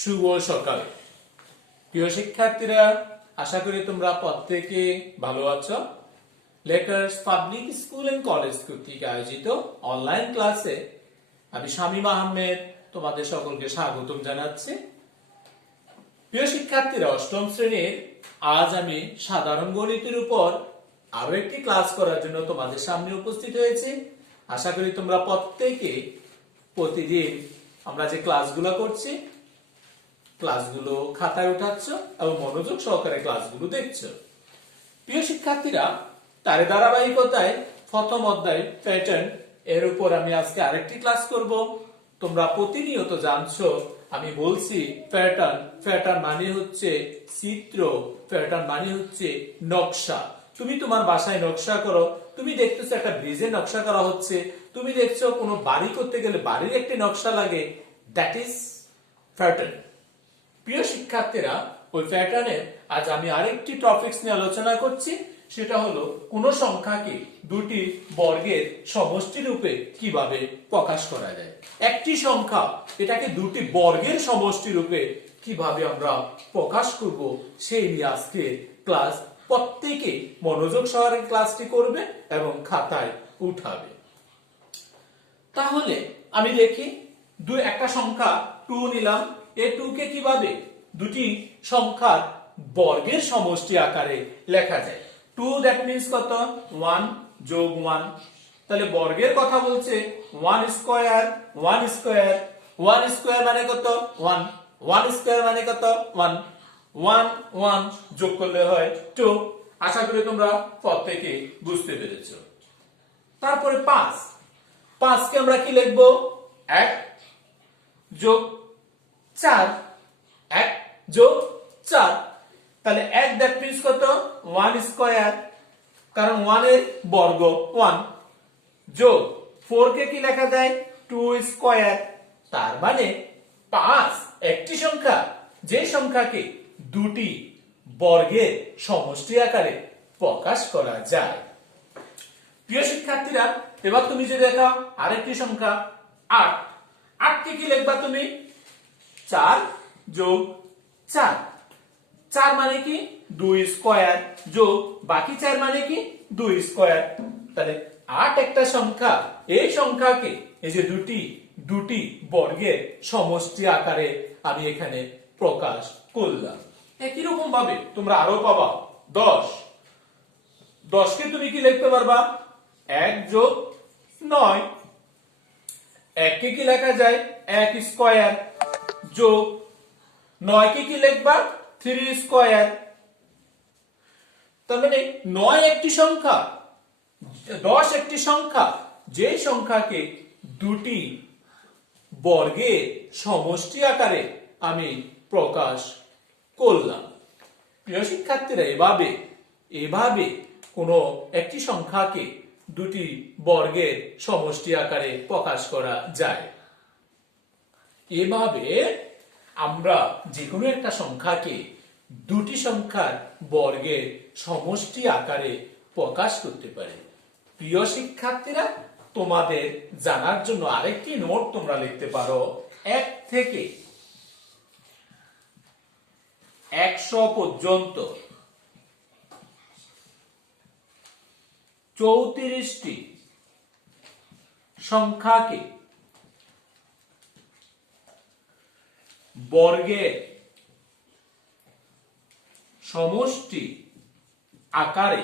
শুভ সকাল প্রিয় শিক্ষার্থীরা, আশা করি তোমরা প্রত্যেকে ভালো আছো। Lakers public school and college কর্তৃক আয়োজিত অনলাইন ক্লাসে আমি শামীম আহমেদ তোমাদের সকলকে স্বাগতম জানাচ্ছি। প্রিয় শিক্ষার্থীরা, অষ্টম শ্রেণীর আজ আমি সাধারণ গণিতের উপর আরো একটি ক্লাস করার জন্য তোমাদের সামনে উপস্থিত হয়েছি। আশা করি তোমরা প্রত্যেকে প্রতিদিন আমরা যে ক্লাসগুলো করছি ক্লাসগুলো খাতায় উঠাচ্ছ এবং মনোযোগ সহকারে ক্লাসগুলো দেখছো। প্রিয় শিক্ষার্থীরা, তার ধারাবাহিকতায় প্রথম অধ্যায় প্যাটার্ন এর উপর আমি আজকে আরেকটি ক্লাস করব। তোমরা প্রতিনিয়ত জানছো, আমি বলছি প্যাটার্ন মানে হচ্ছে চিত্র, প্যাটার্ন মানে হচ্ছে নকশা। তুমি তোমার বাসায় নকশা করো, তুমি দেখতেছো একটা ব্রিজের নকশা করা হচ্ছে, তুমি দেখছো কোনো বাড়ি করতে গেলে বাড়ির একটি নকশা লাগে, দ্যাট ইজ প্যাটার্ন। প্রিয় শিক্ষার্থীরা, ওই প্যাটার্নের আজ আমি আরেকটি টপিকস নিয়ে আলোচনা করছি, সেটা হলো কোন সংখ্যাকে দুটি বর্গের সমষ্টি রূপে কিভাবে প্রকাশ করা যায়। একটি সংখ্যা এটাকে দুটি বর্গের সমষ্টি রূপে কিভাবে আমরা প্রকাশ করব সেই নিয়ে আজকে ক্লাস। প্রত্যেকে মনোযোগ সহকারে ক্লাসটি করবে এবং খাতায় উঠাবে। তাহলে আমি দেখি একটা সংখ্যা 2 নিলাম। এই 2 কে কিভাবে দুটি সংখ্যার বর্গের সমষ্টি আকারে লেখা যায়। 2 দ্যাট মিন্স কত? 1 যোগ 1। তাহলে বর্গের কথা বলছে 1 স্কয়ার 1 স্কয়ার 1 স্কয়ার মানে কত? 1 1 স্কয়ার মানে কত? 1 1 1 যোগ করলে হয় 2। আশা করি তোমরা প্রত্যেকে বুঝতে পেরেছো। তারপরে 5 কে আমরা কি লিখবো? 1 যোগ 4 1 যোগ 4। তাহলে 1 দ্যাট মিন্স কত? 1 স্কয়ার, কারণ 1 এর বর্গ 1, যোগ 4 কে কি লেখা যায়? 2 স্কয়ার। তার মানে 5 একটি সংখ্যা যে সংখ্যাকে দুটি বর্গের সমষ্টি আকারে প্রকাশ করা যায়। প্রিয় শিক্ষার্থীরা, এবার তুমি যদি দেখো আরেকটি সংখ্যা 8 কে কি লিখবা তুমি? 4 যোগ 4 4 মানে কি? 2 স্কয়ার, যোগ বাকি 4 মানে কি? 2 স্কয়ার। তাহলে 8 একটা সংখ্যা, এই সংখ্যাকে এই যে দুটি বর্গের সমষ্টি আকারে আমি এখানে প্রকাশ করলাম। একই রকম ভাবে তোমরা আরো পাবা 10 কে তুমি কি লিখতে পারবা? 1 যোগ 9। 1 কে কি লেখা যায়? 1 স্কয়ার, যোগ 9 কে কি লিখবা? 3 স্কয়ার। তার মানে 9 একটি সংখ্যা, 10 একটি সংখ্যা যে সংখ্যাকে দুটি বর্গের সমষ্টি আকারে আমি প্রকাশ করলাম। প্রিয় শিক্ষার্থীরা, এভাবে কোন একটি সংখ্যাকে দুটি বর্গের সমষ্টি আকারে প্রকাশ করা যায়। এভাবে আমরা যে কোনো একটা সংখ্যাকে দুটি সংখ্যার বর্গের সমষ্টি আকারে প্রকাশ করতে পারি। প্রিয় শিক্ষার্থীরা, তোমাদের জানার জন্য আরেকটি নোট তোমরা লিখতে পারো। 1 থেকে 100 পর্যন্ত 34টি সংখ্যাকে বর্গের সমষ্টি আকারে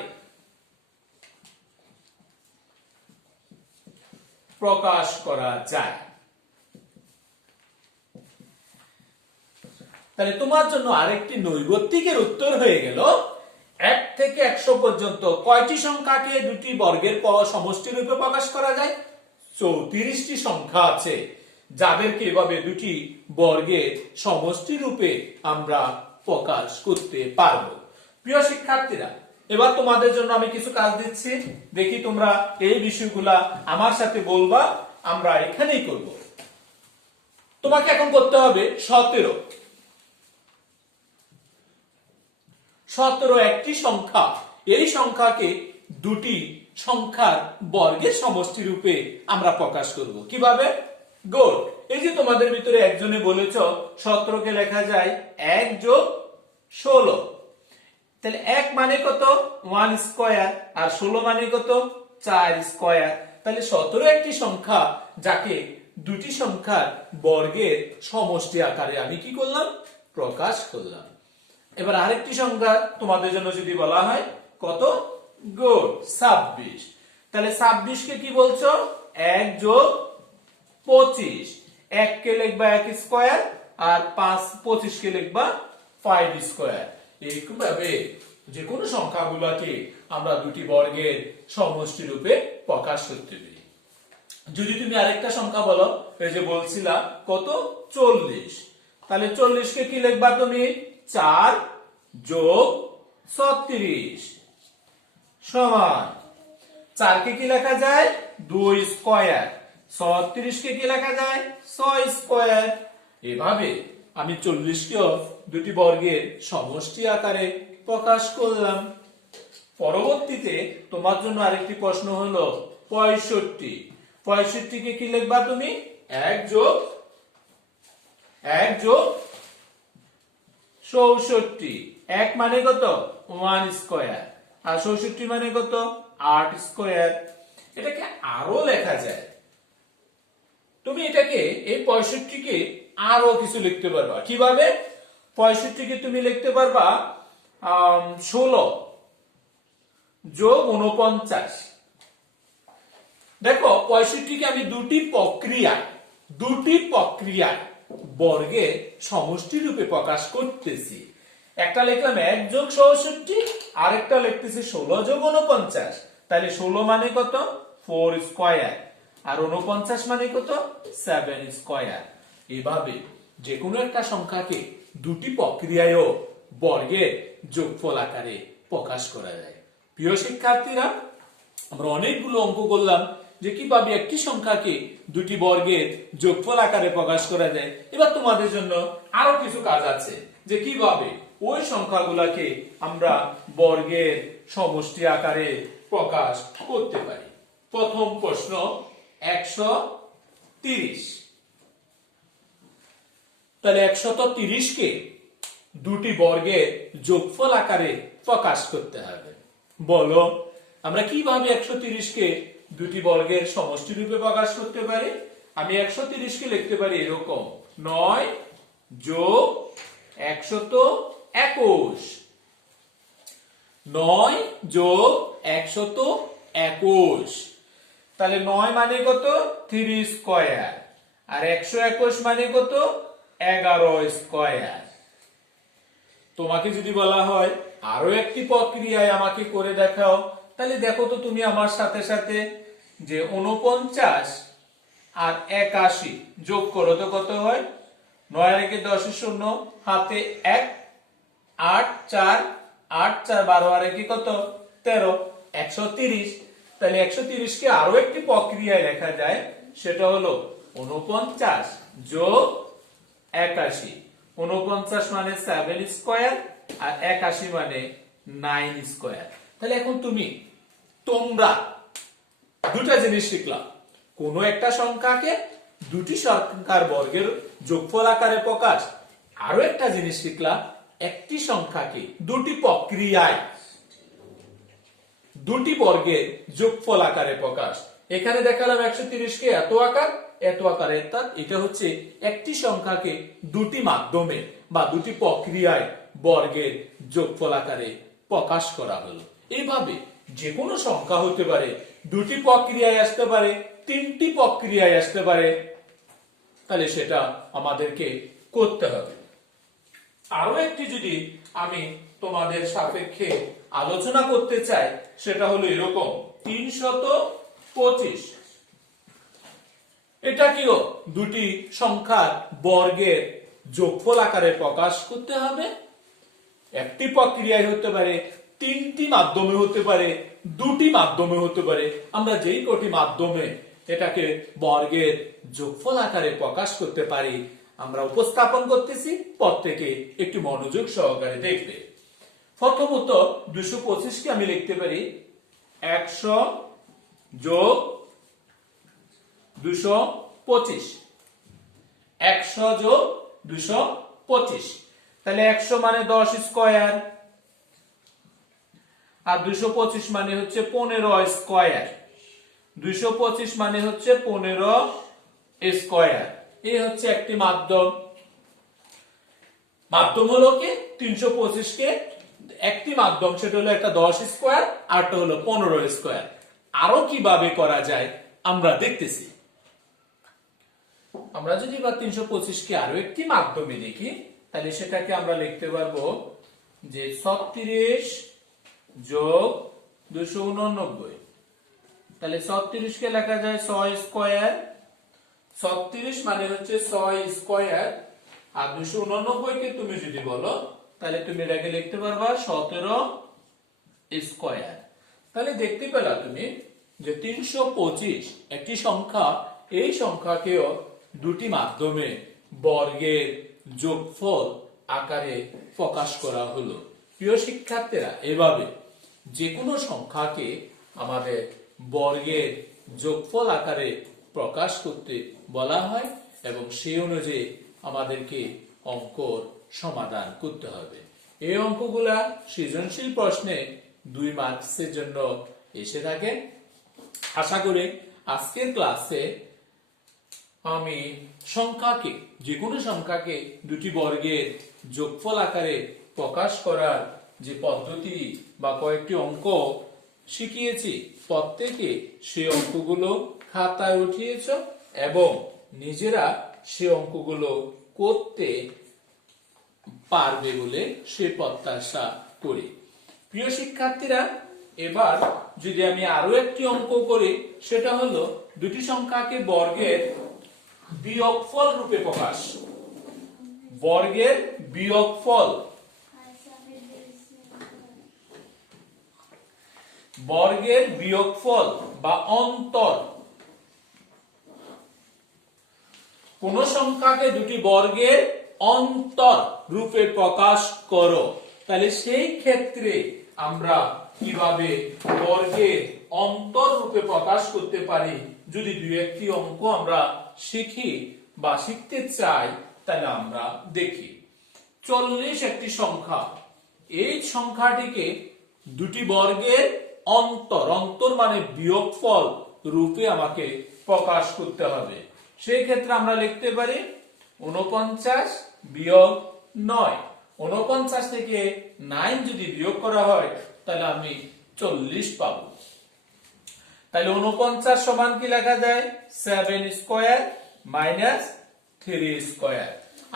প্রকাশ করা যায়। তাহলে তোমার জন্য আরেকটি নৈর্গত্যিকের উত্তর হয়ে গেল, 1 থেকে 100 পর্যন্ত কয়টি সংখ্যাকে দুটি বর্গের সমষ্টি রূপে প্রকাশ করা যায়? 34টি সংখ্যা আছে যাদেরকে এভাবে দুটি বর্গের সমষ্টি রূপে আমরা প্রকাশ করতে পারবো। প্রিয় শিক্ষার্থীরা, এবার তোমাদের জন্য আমি কিছু কাজ দিচ্ছি, দেখি তোমরা এই বিষয়গুলা আমার সাথে বলবা, আমরা এখানেই করব। তোমাকে এখন করতে হবে 17 একটি সংখ্যা, এই সংখ্যাকে দুটি সংখ্যার বর্গের সমষ্টি রূপে আমরা প্রকাশ করব। কিভাবে? গুড। এই যে তোমাদের ভিতরে একজনে বলেছ 17 কে লেখা যায় 1 যোগ 16, তাহলে 1 মানে কত 1 স্কয়ার, আর 16 মানে কত 4 স্কয়ার। তাহলে 17 একটি সংখ্যা যাকে দুটি সংখ্যার বর্গের সমষ্টি আকারে আমি কি করলাম, প্রকাশ করলাম। এবার আরেকটি সংখ্যা তোমাদের জন্য যদি বলা হয় কত, গুড 26। তাহলে 26 কে কি বলছো 1 যোগ 25, 1 কে লিখবা 1 স্কয়ার আর 25 কে লিখবা 5 স্কয়ার। এইভাবে যে কোনো সংখ্যাগুলোকে আমরা দুটি বর্গের সমষ্টি রূপে প্রকাশ করতে পারি। যদি তুমি আরেকটা সংখ্যা বলো, এই যে বলছিলা কত 40, তাহলে 40 কে কি লিখবা তুমি 4 যোগ 36 সমান 4 কে কি লেখা যায় 2 স্কয়ার, 36 কে কি লেখা যায় 6 স্কয়ার। এভাবে আমি 40 কেও দুটি বর্গের সমষ্টি আকারে প্রকাশ করলাম। পরবর্তীতে তোমার জন্য আরেকটি প্রশ্ন হলো 65। 65 কে কি লিখবা তুমি 1 যোগ 64, 1 মানে কত 1 স্কয়ার আর 64 মানে কত 8 স্কয়ার। এটাকে আরো লেখা যায়, তুমি এটাকে এই 65 কে আরো কিছু লিখতে পারবা। কিভাবে, 65 কে তুমি লিখতে পারবা 16 যোগ 49। দেখো 65 কে আমি দুটি প্রক্রিয়ায় বর্গের সমষ্টি রূপে প্রকাশ করতেছি। একটা লিখলাম 1 যোগ 67, আরেকটা লিখতেছি 16 যোগ 49। তাহলে 16 মানে কত 4 স্কয়ার আর 49 মানে কত 7 স্কয়ার। এভাবে যে কোনো একটা সংখ্যাকে দুটি প্রক্রিয়ায়ও বর্গের যোগফল আকারে প্রকাশ করা যায়। প্রিয় শিক্ষার্থীরা, আমরা অনেকগুলো অঙ্ক করলাম যে কিভাবে একটি সংখ্যাকে দুটি বর্গের যোগফল আকারে প্রকাশ করা যায়। এবার তোমাদের জন্য আরো কিছু কাজ আছে যে কিভাবে ওই সংখ্যাগুলোকে আমরা বর্গের সমষ্টি আকারে প্রকাশ করতে পারি। প্রথম প্রশ্ন 130। তাহলে 130 কে দুটি বর্গের যোগফল আকারে প্রকাশ করতে হবে। বলো আমরা কিভাবে 130 কে দুটি বর্গের সমষ্টি রূপে প্রকাশ করতে পারি। আমি 130 কে লিখতে পারি এরকম 9 যোগ 121, 9 যোগ 121। তাহলে 9 মানে কত 3 স্কয়ার আর 121 মানে কত 11 স্কয়ার। তোমাকে যদি বলা হয় আরো একটি প্রক্রিয়ায় আমাকে করে দেখাও, তাহলে দেখো তো তুমি আমার সাথে সাথে যে 49 আর 81 যোগ করো তো কত হয়, 9 আর 1 10 শূন্য, হাতে 1, 8 4 8 4 12 আর 1 কত 13, 130। তাহলে 130 কে আরো একটি প্রক্রিয়ায় লেখা যায়, সেটা হলো 49 যোগ 81। 49 মানে 7 স্কয়ার আর 81 মানে 9 স্কয়ার। তাহলে এখন তোমরা দুটা জিনিস শিখলাম, কোন একটা সংখ্যাকে দুটি সংখ্যার বর্গের যোগফল আকারে প্রকাশ। আরো একটা জিনিস শিখলাম, একটি সংখ্যাকে দুটি প্রক্রিয়ায় দুটি বর্গের যোগফল আকারে প্রকাশ। এখানে দেখালাম 130 কে এত আকারে, অর্থাৎ এটা হচ্ছে একটি সংখ্যাকে দুটি মাধ্যমে বা দুটি প্রক্রিয়ায় বর্গের যোগফল আকারে প্রকাশ করা হলো। এইভাবে যে কোনো সংখ্যা হতে পারে, দুটি প্রক্রিয়ায় আসতে পারে, তিনটি প্রক্রিয়ায় আসতে পারে, তাহলে সেটা আমাদেরকে করতে হবে। আরো একটি যদি আমি তোমাদের সাপেক্ষে আলোচনা করতে চাই, সেটা হলো এরকম 325। এটা কিও দুটি সংখ্যার বর্গের যোগফল আকারে প্রকাশ করতে হবে। একটি প্রক্রিয়ায় হতে পারে, তিনটি মাধ্যমে হতে পারে, দুটি মাধ্যমে হতে পারে। আমরা যেই কটি মাধ্যমে এটাকে বর্গের যোগফল আকারে প্রকাশ করতে পারি আমরা উপস্থাপন করতেছি, প্রত্যেকে একটু মনোযোগ সহকারে দেখবে। প্রথমত 225 কে আমি লিখতে পারি 100 যোগ 225। 100 যোগ 225, তাহলে 100 মানে 10 স্কয়ার আর 225 মানে হচ্ছে 15 স্কয়ার, 225 মানে হচ্ছে 15 স্কয়ার। এই হচ্ছে একটি মাধ্যম। মাধ্যম হলো কি 325 কে একটি মাধ্যম, সেটা হলো একটা 10 স্কয়ার আর একটা হলো 15 স্কয়ার। আরো কিভাবে করা যায় আমরা দেখতেছি। আমরা যদি বা 325 কে আরো একটি মাধ্যমে দেখি, তাহলে সেটাকে আমরা লিখতে পারবো যে 36 যোগ 289, তাহলে 36 কে লেখা যায় 6 স্কয়ার, 36 মানে হচ্ছে 6 স্কয়ার, আর 289 কে তুমি যদি বলো তাহলে তুমি এটাকে লিখতে পারবা 17 স্কয়ার। তাহলে দেখতে পেলা তুমি যে 325 একটি সংখ্যা, এই সংখ্যাকেও দুটি মাধ্যমে বর্গের যোগফল আকারে প্রকাশ করা হলো। প্রিয় শিক্ষার্থীরা, এভাবে যে কোনো সংখ্যাকে আমাদের বর্গের যোগফল আকারে প্রকাশ করতে বলা হয় এবং সেই অনুযায়ী আমাদেরকে অঙ্কর সমাধান করতে হবে। এই অঙ্কগুলা সৃজনশীল প্রশ্নে 2 মার্কসের জন্য এসে থাকে। আশা করি আজকের ক্লাসে আমি সংখ্যাকে, যে কোনো সংখ্যাকে দুটি বর্গের যোগফল আকারে প্রকাশ করার যে পদ্ধতি বা কয়েকটি অঙ্ক শিখিয়েছি, প্রত্যেকে সেই অঙ্কগুলো খাতায় উঠিয়েছ এবং নিজেরা সেই অঙ্কগুলো করতে পারবে বলে সে প্রত্যাশা করি। প্রিয় শিক্ষার্থীরা, এবার যদি আমি আরো একটি অঙ্ক করি, সেটা হলো দুটি সংখ্যাকে বর্গের বিয়োগফল রূপে প্রকাশ। বর্গের বিয়োগফল, বর্গের বিয়োগফল বা অন্তর। কোন সংখ্যাকে দুটি বর্গের অন্তর রূপে প্রকাশ করো, তাহলে সেই ক্ষেত্রে আমরা কিভাবে বর্গের অন্তর রূপে প্রকাশ করতে পারি, যদি দুই একটি অঙ্ক আমরা শিখি বা শিখতে চাই, তাহলে আমরা দেখি। 40 একটি সংখ্যা, এই সংখ্যাটিকে দুটি বর্গের অন্তর, অন্তর মানে বিয়োগফল রূপে আমাকে প্রকাশ করতে হবে। সেই ক্ষেত্রে আমরা লিখতে পারি 49 বিয়োগ 9। 49 থেকে 9 যদি বিয়োগ করা হয় তাহলে আমি 40 পাবো। তাহলে 49 সমান কি লেখা যায়? 7 স্কয়ার মাইনাস 3 স্কয়ার।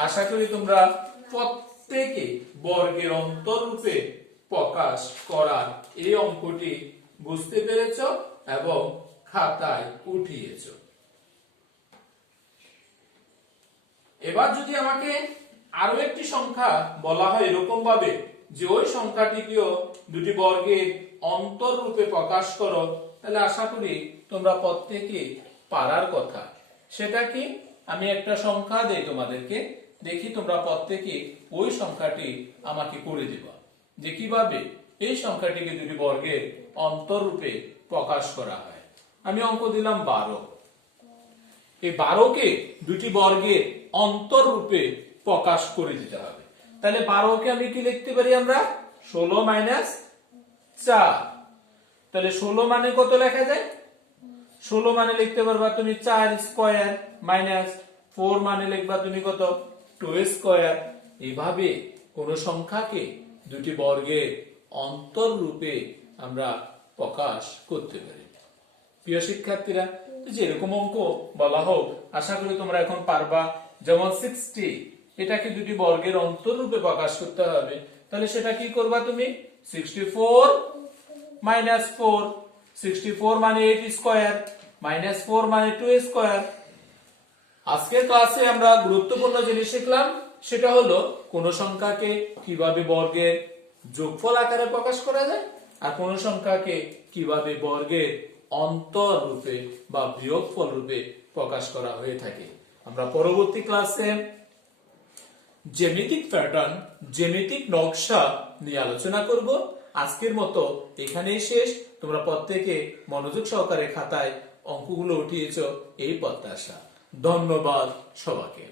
আশা করি তোমরা প্রত্যেকে বর্গের অন্তর রূপে প্রকাশ করার এই অঙ্কটি বুঝতে পেরেছ এবং খাতায় উঠিয়েছ। এবার যদি আমাকে আরো একটি সংখ্যা বলা হয় এরকম ভাবে যে ওই সংখ্যাটিকেও দুটি বর্গের অন্তর রূপে প্রকাশ করো, তাহলে আশা করি তোমরা প্রত্যেকে পারার কথা। সেটা কি? আমি একটা সংখ্যা দেই তোমাদেরকে, দেখি তোমরা প্রত্যেকে ওই সংখ্যাটি আমাকে করে দিবা যে কিভাবে এই সংখ্যাটিকে দুটি বর্গের অন্তর রূপে প্রকাশ করা হয়। আমি অঙ্ক দিলাম 12। এই 12কে দুটি বর্গের অন্তর রূপে প্রকাশ করে দিতে হবে। তাহলে 12কে আমি কি লিখতে পারি? আমরা 16 মাইনাস 4। তাহলে 16 মানে কত লেখা যায়? 16 মানে লিখতে পারবা তুমি 4 স্কয়ার মাইনাস 4 মানে লিখবা তুমি কত? 2 স্কয়ার। এইভাবে কোন সংখ্যাকে দুটি বর্গের অন্তর রূপে আমরা প্রকাশ করতে পারি। প্রিয় শিক্ষার্থীরা, যেরকম অঙ্ক বলা হোক আশা করি তোমরা এখন পারবা। যেমন 60, এটাকে দুটি বর্গের অন্তর রূপে প্রকাশ করতে হবে, তাহলে সেটা কি করবা তুমি? 64 মাইনাস 4। 64 মানে 8 স্কয়ার মাইনাস 4 মানে 2 স্কয়ার। আজকের ক্লাসে আমরা গুরুত্বপূর্ণ জিনিস শিখলাম, সেটা হলো কোন সংখ্যাকে কিভাবে বর্গের যোগফল আকারে প্রকাশ করা যায় আর কোন সংখ্যাকে কিভাবে বর্গের অন্তর রূপে বা বিয়োগফল রূপে প্রকাশ করা হয়ে থাকে। আমরা পরবর্তী ক্লাসে জ্যামিতিক প্যাটার্ন, জ্যামিতিক নকশা নিয়ে আলোচনা করব। আজকের মতো এখানেই শেষ। তোমরা প্রত্যেকে মনোযোগ সহকারে খাতায় অঙ্কগুলো উঠিয়েছো এই প্রত্যাশা। ধন্যবাদ সবাইকে।